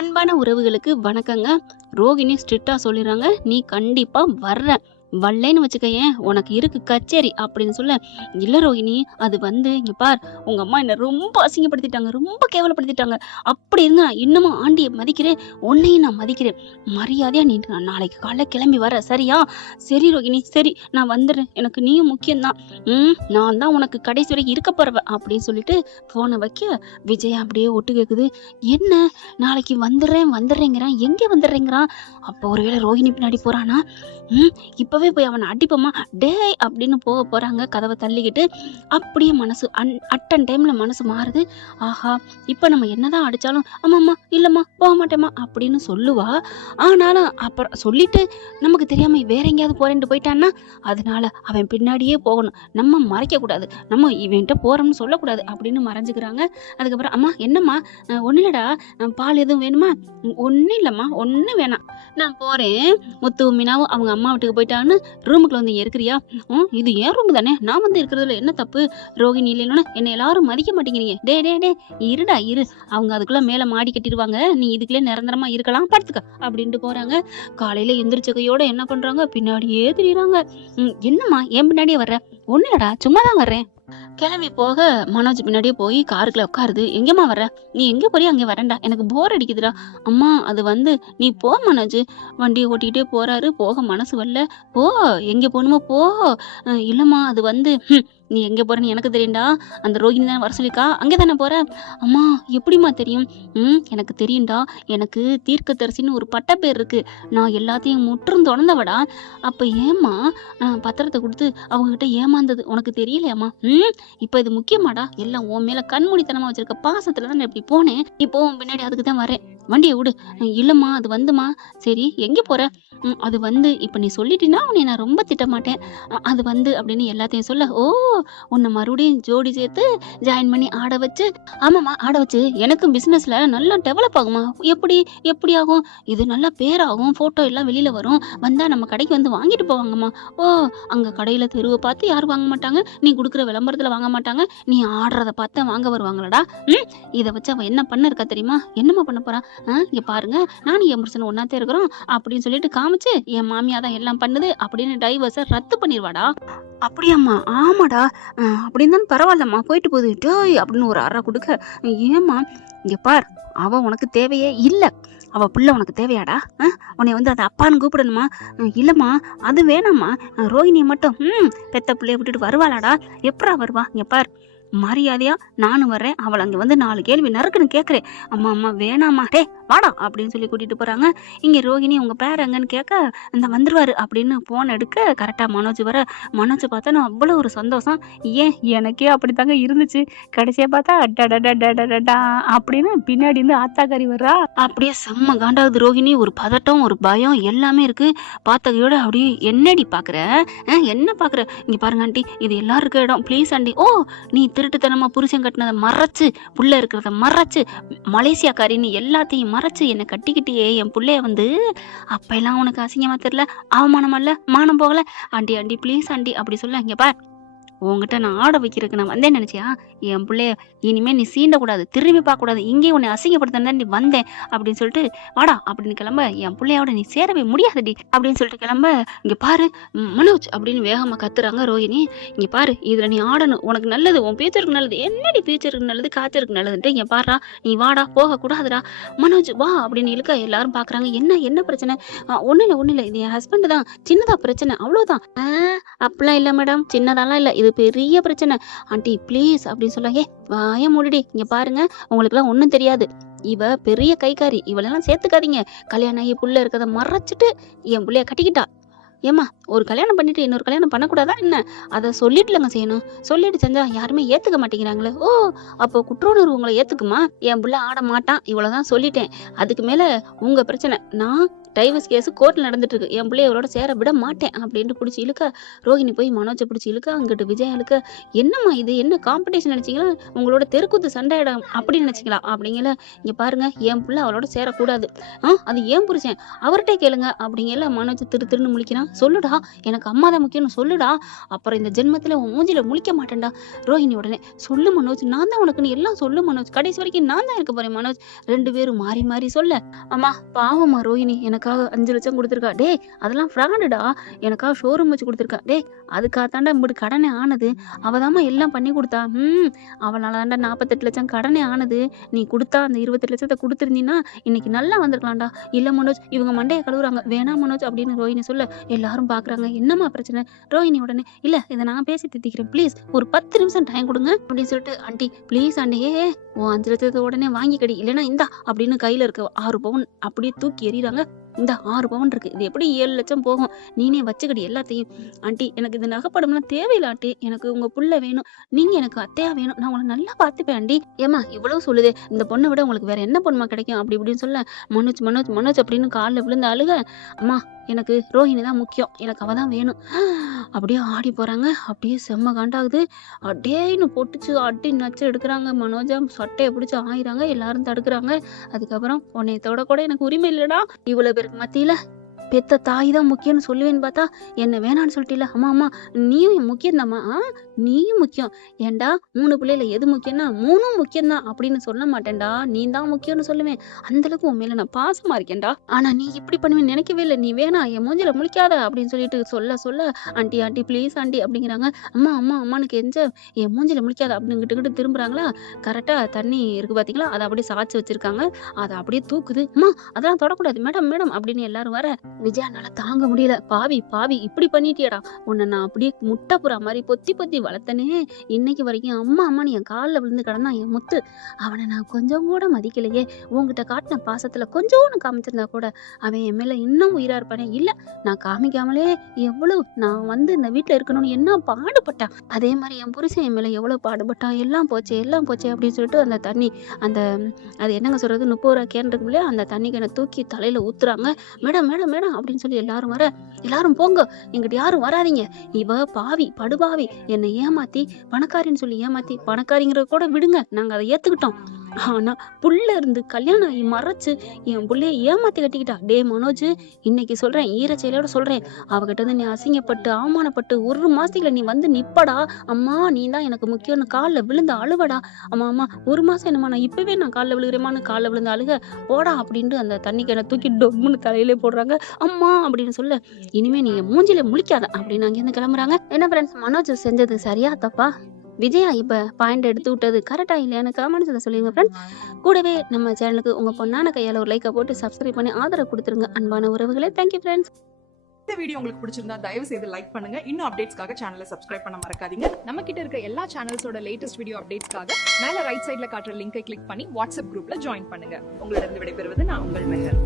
அன்பான உறவுகளுக்கு வணக்கங்க. ரோகிணி ஸ்ட்ரிக்டா சொல்லிடுறாங்க, நீ கண்டிப்பா வர்ற, வரலைன்னு வச்சுக்கயேன் உனக்கு இருக்கு கச்சேரி அப்படின்னு சொல்ல. இல்ல ரோகிணி, அது இங்க பார், உங்க அம்மா என்ன ரொம்ப அசிங்கப்படுத்திட்டாங்க, ரொம்ப கேவலப்படுத்திட்டாங்க. அப்படி இருந்து நான் இன்னமும் ஆண்டியை மதிக்கிறேன், உன்னையும் நான் மதிக்கிறேன். மரியாதையா நீ நாளைக்கு காலைல கிளம்பி வர, சரியா? சரி ரோகிணி, சரி நான் வந்துடுறேன், எனக்கு நீயும் முக்கியம்தான். நான் தான் உனக்கு கடைசி வரைக்கும் இருக்க போறவ அப்படின்னு சொல்லிட்டு போனை வைக்க, விஜயா அப்படியே ஒட்டு கேக்குது. என்ன நாளைக்கு வந்துடுறேங்கிறான், எங்கே வந்துடுறேங்கிறான்? அப்போ ஒருவேளை ரோஹிணி பின்னாடி போறானா? இப்பவே போய் அவனை அடிப்போமா டேய் அப்படின்னு போறாங்க, கதவை தள்ளிக்கிட்டு. அப்படியே மனசு அட்டன் டைம்ல மனசு மாறுது. ஆஹா, இப்ப நம்ம என்னதான் அடிச்சாலும் ஆமாம்மா இல்லம்மா போக மாட்டேம்மா அப்படின்னு சொல்லுவா. ஆனாலும் அப்புறம் சொல்லிட்டு நமக்கு தெரியாம வேற எங்கேயாவது போறேன்ட்டு போயிட்டான்னா, அதனால அவன் பின்னாடியே போகணும், நம்ம மறைக்க கூடாது, நம்ம இவன்கிட்ட போறோம்னு சொல்லக்கூடாது அப்படின்னு மறைஞ்சுக்கிறாங்க. அதுக்கப்புறம் அம்மா என்னம்மா? ஒன்னும் இல்லடா, பால் எதுவும் வேணுமா? ஒன்னும் இல்லம்மா, ஒன்னும் வேணாம், நான் போறேன். முத்து மீனாவும் அவங்க அம்மா வீட்டுக்கு போயிட்டான்னு ரூமுக்குள்ள வந்து இருக்கிறியா? இது ஏன் ரூம் தானே, நான் இருக்கிறதுல என்ன தப்பு? ரோகிணி இல்லைன்னு என்ன எல்லாரும் மதிக்க மாட்டேங்கிறீங்க. டே டே டே இருடா இரு, அவங்க அதுக்குள்ள மேல மாடி கட்டிடுவாங்க, நீ இதுக்குள்ளே நிரந்தரமா இருக்கலாம், படுத்துக்க அப்படின்ட்டு போறாங்க. காலையில எந்திரிச்ச கையோட என்ன பண்றாங்க, பின்னாடியே திரியுறாங்க. என்னம்மா என் பின்னாடியே வர்ற? ஒண்ணு இல்லடா, சும்மாதான் வர்றேன். கிளம்பி போக மனோஜ் பின்னாடியே போய் காருக்குள்ள உட்காருது. எங்கேம்மா வர்ற? நீ எங்க போறியா? அங்கே வரேன்டா, எனக்கு போர் அடிக்குதுடா. அம்மா அது நீ போ மனோஜ். வண்டியை ஓட்டிக்கிட்டே போறாரு, போக மனசு வரல. போ, எங்க போகணுமோ போ. இல்லம்மா அது நீ எங்க போறன்னு எனக்கு தெரியும்டா, அந்த ரோகிணி தானே வர சொல்லிக்கா, அங்கே தானே போற. அம்மா எப்படிம்மா தெரியும்? எனக்கு தெரியும்டா, எனக்கு தீர்க்கதரிசின்னு ஒரு பட்ட பேர் இருக்கு, நான் எல்லாத்தையும் முற்றும் தொடர்ந்தவடா. அப்ப ஏம்மா பத்திரத்தை கொடுத்து அவங்க கிட்ட ஏமாந்தது உனக்கு தெரியலையாம்மா? இப்ப இது முக்கியமாடா, எல்லாம் உன் மேல கண்மூடித்தனமா வச்சிருக்க பாசத்துல தான் இப்படி போனேன், இப்போ உன் பின்னாடி அதுக்கு தான் வரேன், வண்டியை விடு. இல்லம்மா அது சரி எங்க போற? அது இப்ப நீ சொல்லிட்டீன்னா உன்னை நான் ரொம்ப திட்ட மாட்டேன். அது அப்படின்னு எல்லாத்தையும் சொல்ல, ஓ உன்னை மறுபடியும் ஜோடி சேர்த்து ஜாயின் பண்ணி ஆட வச்சு, ஆமாம்மா ஆட வச்சு எனக்கும் பிசினஸ்ல நல்லா டெவலப் ஆகுமா? எப்படி ஆகும்? இது நல்லா பேராகும், போட்டோ எல்லாம் வெளியில வரும், வந்தா நம்ம கடைக்கு வந்து வாங்கிட்டு போவாங்கம்மா. ஓ அங்க கடையில தெருவை பார்த்து யாரும் வாங்க மாட்டாங்க, நீ கொடுக்குற விளம்பரத்துல வாங்க மாட்டாங்க, நீ ஆடுறத பார்த்து வாங்க வருவாங்களடா. இதை வச்சு அவ என்ன பண்ண இருக்கா தெரியுமா? என்னம்மா பண்ண போறா? இங்க பாருங்க, நானும் என் புருஷன் ஒன்னாத்தே இருக்கிறோம் அப்படின்னு சொல்லிட்டு காமிச்சு, என் மாமியா தான் எல்லாம் பண்ணுது அப்படின்னு டைவர்ஸை ரத்து பண்ணிடுவாடா. அப்படியாம்மா? ஆமாடா, அப்படின்னு தான் பரவாயில்லம்மா, போயிட்டு போகுது டோய் அப்படின்னு ஒரு அறை கொடுக்க. ஏம்மா? இங்க பார், அவ உனக்கு தேவையே இல்லை, அவ பிள்ளை உனக்கு தேவையாடா? உன்னை அதை அப்பான்னு கூப்பிடணுமா? இல்லம்மா அது வேணாம்மா, ரோஹிணியை மட்டும் பெத்த பிள்ளைய விட்டுட்டு வருவாளாடா? எப்படா வருவா? இங்க பார், மரியாதையா நானும் வர்றேன், அவளை அங்கே 4 கேள்வி நறுக்குன்னு கேட்குறேன். அம்மா வேணாம்மா, டே வாடா அப்படின்னு சொல்லி கூட்டிட்டு போறாங்க. இங்க ரோகிணி உங்க பேர் எங்கன்னு கேட்க, இந்த வந்துருவாரு அப்படின்னு போன் எடுக்க, கரெக்டா மனோஜ் வர. மனோஜ் பார்த்தா நான் அவ்வளோ ஒரு சந்தோஷம், ஏன் எனக்கே அப்படித்தாங்க இருந்துச்சு. கடைசியா பார்த்தா டடா அப்படின்னு பின்னாடி இருந்து ஆத்தாக்காரி வர்றா. அப்படியே செம்ம காண்டாகுது ரோகிணி, ஒரு பதட்டம் ஒரு பயம் எல்லாமே இருக்கு. பார்த்தகையோட அப்படியே என்னடி பாக்குற, என்ன பாக்குற? இங்க பாருங்க ஆண்டி, இது எல்லாரும் இருக்க இடம், ப்ளீஸ் ஆண்டி. ஓ நீ திருட்டுத்தனமா புருஷன் கட்டினதை மறைச்சு, புள்ள இருக்கிறத மறைச்சு, மலேசியாக்காரின்னு எல்லாத்தையும் மறைச்சு என்னை கட்டிக்கிட்டியே என் புள்ளைய அப்ப எல்லாம் உனக்கு அசிங்கமா தெரியல, அவமானம் அல்ல, மானம் போகல? ஆண்டி ப்ளீஸ் ஆண்டி அப்படி சொல்ல. இங்க பார், உங்ககிட்ட நான் ஆட வைக்கிறதுக்கு நான் வந்தேன் நினைச்சியா? என் பிள்ளைய இனிமே நீ சீண்டக்கூடாது, திரும்பி பார்க்க கூடாது, இங்கே உன்னை அசிங்கப்படுத்த நீ வந்தேன் அப்படின்னு சொல்லிட்டு வாடா அப்படின்னு கிளம்ப. என் பிள்ளையோட நீ சேரவே முடியாதடி அப்படின்னு சொல்லிட்டு கிளம்ப. இங்க பாரு மனோஜ் அப்படின்னு வேகமா கத்துறாங்க ரோஹிணி. இங்க பாரு, இதுல நீ ஆடணும், உனக்கு நல்லது, உன் ஃபியூச்சருக்கு நல்லது. என்னடி ஃபியூச்சருக்கு நல்லது, காய்ச்சருக்கு நல்லதுன்ட்டு இங்க பாடுறா, நீ வாடா, போக கூடாதுடா. மனோஜ் வா அப்படின்னு இழுக்க எல்லாரும் பாக்குறாங்க. என்ன பிரச்சனை? ஒண்ணு இல்ல, இது என் ஹஸ்பண்ட் தான், சின்னதா பிரச்சனை, அவ்வளவுதான். அப்படிலாம் இல்ல மேடம், சின்னதாலாம் இல்ல, இது பெரிய பிரச்சனை. ஆண்டி ப்ளீஸ் அப்படின்னு சொல்ல. வாய மூடிடி, இங்க பாருங்க, உங்களுக்கு எல்லாம் ஒண்ணும் தெரியாது, இவ பெரிய கைக்காரி, இவளெல்லாம் சேர்த்துக்காதீங்க. கல்யாணம் ஆகி புள்ள இருக்கிறத மறைச்சிட்டு என் புள்ளைய கட்டிக்கிட்டா. ஏம்மா, ஒரு கல்யாணம் பண்ணிட்டு இன்னொரு கல்யாணம் பண்ணக்கூடாதா என்ன? அதை சொல்லிட்டுலங்க செய்யணும், சொல்லிட்டு செஞ்சா யாருமே ஏத்துக்க மாட்டேங்கிறாங்களே. ஓ அப்போ குற்றோணர்வு உங்களை ஏத்துக்குமா? என் புள்ள ஆட மாட்டான், இவ்வளவுதான் சொல்லிட்டேன், அதுக்கு மேல உங்க பிரச்சனை. நான் டைவர்ஸ் கேஸ் கோர்ட்ல நடந்துட்டு இருக்கு, என் பிள்ளைய அவளோட சேர விட மாட்டேன் அப்படின்ட்டு பிடிச்சி இழுக்க, ரோஹிணி போய் மனோஜை பிடிச்சி இழுக்க, அங்கிட்டு விஜயா இழுக்க, என்னம்மா இது, என்ன காம்படிஷன் நினைச்சீங்களா, உங்களோட தெருக்கூத்து சண்டை இடம் அப்படின்னு நினைச்சிங்களா அப்படிங்கல, இங்க பாருங்க என் பிள்ளை அவளோட சேரக்கூடாது, அது ஏன் புரிச்சேன் அவர்கிட்ட கேளுங்க அப்படிங்கல. மனோஜ் திருன்னு முழிக்கிறான். சொல்லுடா, எனக்கு அம்மா தான் முக்கியம்னு சொல்லுடா, அப்புறம் இந்த ஜென்மத்துல உன் மூஞ்சில முழிக்க மாட்டேன்டா. ரோஹிணி உடனே சொல்லு மனோஜ், நான் தான் உனக்குன்னு எல்லாம் சொல்லு மனோஜ், கடைசி வரைக்கும் நான் தான் இருக்க போறேன் மனோஜ். 2 பேரும் மாறி மாறி சொல்ல, அம்மா பாவமா ரோஹிணி எனக்காக 5 லட்சம் கொடுத்துருக்கா, டே அதெல்லாம் ஃப்ராடுடா, எனக்காக ஷோரூம் வச்சு கொடுத்துருக்கா, டே அதுக்காக தாண்டா இப்படி கடனே ஆனது, அவதாம்மா எல்லாம் பண்ணி கொடுத்தா, அவளால தாண்டா 48 லட்சம் கடனே ஆனது, நீ கொடுத்தா அந்த 28 லட்சத்தை கொடுத்துருந்தீன்னா இன்னைக்கு நல்லா வந்திருக்கலாம்டா. இல்ல மனோஜ் இவங்க மண்டையை கழுவுறாங்க, வேணாம் மனோஜ் அப்படின்னு ரோஹிணி சொல்ல, எல்லாரும் பாக்குறாங்க என்னம்மா பிரச்சனை. ரோஹிணி உடனே இல்ல இதை நான் பேசி திட்டிக்கிறேன், ப்ளீஸ் ஒரு 10 நிமிஷம் டைம் கொடுங்க அப்படின்னு சொல்லிட்டு, ஆண்டி ப்ளீஸ் ஆண்டி, உன் 5 லட்சத்தை உடனே வாங்கிக்கடி, இல்லைன்னா இந்தா அப்படின்னு கையில இருக்க 6 பவுன் அப்படியே தூக்கி எறிறாங்க. இந்த 6 பவுன் இருக்கு, இது எப்படி 7 லட்சம் போகும், நீனே வச்சுக்கடி எல்லாத்தையும். ஆண்டி எனக்கு இந்த நகைப்படம்லாம் தேவையில்லை ஆண்டி, எனக்கு உங்க புள்ள வேணும், நீங்க எனக்கு அத்தையா வேணும், நான் உங்களை நல்லா பார்த்துப்பேன் ஆண்டி. ஏமா இவ்வளவு சொல்லுதே, இந்த பொண்ணை விட உங்களுக்கு வேற என்ன பொண்ணுமா கிடைக்கும் அப்படி இப்படின்னு சொல்ல, மனோஜ் மனோஜ் மனோஜ் அப்படின்னு காலில் விழுந்த அழுக, அம்மா எனக்கு ரோஹிணி தான் முக்கியம், எனக்கு அவ தான் வேணும். அப்படியே ஆடி போறாங்க. அப்படியே செம்ம காண்டாகுது. அடேன்னு பொட்டுச்சு அடி நச்சு எடுக்கிறாங்க. மனோஜா சட்டையை பிடிச்சி ஆயிராங்க. எல்லாரும் தடுக்கிறாங்க. அதுக்கப்புறம் உன்னையத்தோட கூட எனக்கு உரிமை இல்லடா, இவ்வளவு பேருக்கு மத்தியில பெத்த தாய் தான் முக்கியம்னு சொல்லுவேன்னு பார்த்தா என்ன வேணான்னு சொல்லிட்டில. அம்மா அம்மா நீயும் முக்கியம் தாம்மா, நீயும் முக்கியம். ஏண்டா 3 பிள்ளைல எது முக்கியம்னா 3ம் முக்கியம்தான் அப்படின்னு சொல்ல மாட்டேன்டா, நீ தான் முக்கியம்னு சொல்லுவேன். அந்த அளவுக்கு உன் மேல நான் பாசமா இருக்கேன்டா. ஆனா நீ இப்படி பண்ணுவேன்னு நினைக்கவே இல்லை, நீ வேணா என் மூஞ்சில முழிக்காத அப்படின்னு சொல்லிட்டு சொல்ல சொல்ல, ஆண்டி ஆண்டி ப்ளீஸ் ஆண்டி அப்படிங்கிறாங்க. அம்மா அம்மா அம்மானுக்கு எஞ்ச என் மூஞ்சில முழிக்காத அப்படின்னுகிட்டு திரும்புறாங்களா. கரெக்டா தண்ணி இருக்கு பாத்தீங்களா, அதை அப்படியே சாய்ச்சி வச்சிருக்காங்க. அதை அப்படியே தூக்குது. அம்மா அதெல்லாம் தொடக்கூடாது மேடம் மேடம் அப்படின்னு எல்லாரும் வர, விஜயானால தாங்க முடியல. பாவி பாவி இப்படி பண்ணிட்டியடா, உன்னை நான் அப்படியே முட்டை புறா மாதிரி பொத்தி பொத்தி வளர்த்தனே, இன்னைக்கு வரைக்கும் அம்மா அம்மான்னு என் காலில் விழுந்து கிடந்தான் என் முத்து, அவனை நான் கொஞ்சம் கூட மதிக்கலையே. உங்ககிட்ட காட்டின பாசத்துல கொஞ்சோன்னு காமிச்சிருந்தா கூட அவன் என் மேல இன்னும் உயிரா இருப்பானே. இல்ல நான் காமிக்காமலே எவ்வளவு நான் வந்து இந்த வீட்டுல இருக்கணும்னு என்ன பாடுபட்டான், அதே மாதிரி என் புருஷன் என் மேல எவ்வளவு பாடுபட்டான். எல்லாம் போச்சே அப்படின்னு சொல்லிட்டு அந்த தண்ணி, அந்த அது என்னங்க சொல்றது 30 ரூபா கேன் இருக்கு இல்லையா, அந்த தண்ணி கேனை தூக்கி தலையில ஊத்துறாங்க. மேடம் மேடம் மேடம் அப்படின்னு சொல்லி எல்லாரும் வர, எல்லாரும் போங்க எங்கிட்ட யாரும் வராதீங்க, இவ பாவி படுபாவி, என்னை ஏமாத்தி பணக்காரின்னு சொல்லி ஏமாத்தி, பணக்காரிங்கிற கூட விடுங்க நாங்க அதை ஏத்துக்கிட்டோம், ஆனா புள்ள இருந்து கல்யாணம் ஆகி மறைச்சு என் புள்ளைய ஏமாத்தி கட்டிக்கிட்டா. டே மனோஜ் இன்னைக்கு சொல்றேன், ஈரச்செயலோட சொல்றேன், அவகிட்ட இருந்து நீ அசிங்கப்பட்டு அவமானப்பட்டு 1 மாசத்துல நீ வந்து நிப்படா, அம்மா நீ தான் எனக்கு முக்கியம்னு காலில் விழுந்து அழுவடா. அம்மா அம்மா 1 மாசம் என்னம்மா, நான் இப்பவே நான் காலில் விழுகிறேமான்னு காலில் விழுந்து அழுக, போடா அப்படின்ட்டு அந்த தண்ணி கேனை தூக்கி டொம்முன்னு தலையிலே போடுறாங்க. அம்மா அப்படின்னு சொல்ல, இனிமே நீங்க மூஞ்சில முழிக்காத அப்படின்னு அங்கேருந்து கிளம்புறாங்க. என்ன ஃப்ரெண்ட்ஸ், மனோஜ் செஞ்சது சரியா தப்பா, விஜயா இப்ப பாயிண்ட் எடுத்து விட்டது கரெக்டா இல்லையான்னு கமெண்ட்ஸ்ல சொல்லுங்க ஃப்ரெண்ட்ஸ். கூடவே நம்ம சேனலுக்கு உங்க பொண்ணான கையால ஒரு லைக்கை போட்டு சப்ஸ்கிரைப் பண்ணி ஆதரவு கொடுத்துருங்க அன்பான உறவுகளே. Thank you friends. இந்த வீடியோ உங்களுக்கு பிடிச்சிருந்தா தயவு செய்து லைக் பண்ணுங்க. இன்னும் அப்டேட்ஸ்க்காக சேனலை சப்ஸ்கிரைப் பண்ண மறக்காதீங்க. நம்ம கிட்ட இருக்க எல்லா சேனல்ஸோட லேட்டஸ்ட் வீடியோ அப்டேட்ஸ்க்காக மேல ரைட் சைடுல காட்டுற லிங்கை கிளிக் பண்ணி வாட்ஸ்அப் குரூப்ல ஜாயின் பண்ணுங்க. உங்களிடம் விடைபெறுவது நான் உங்கள் மெஹர்.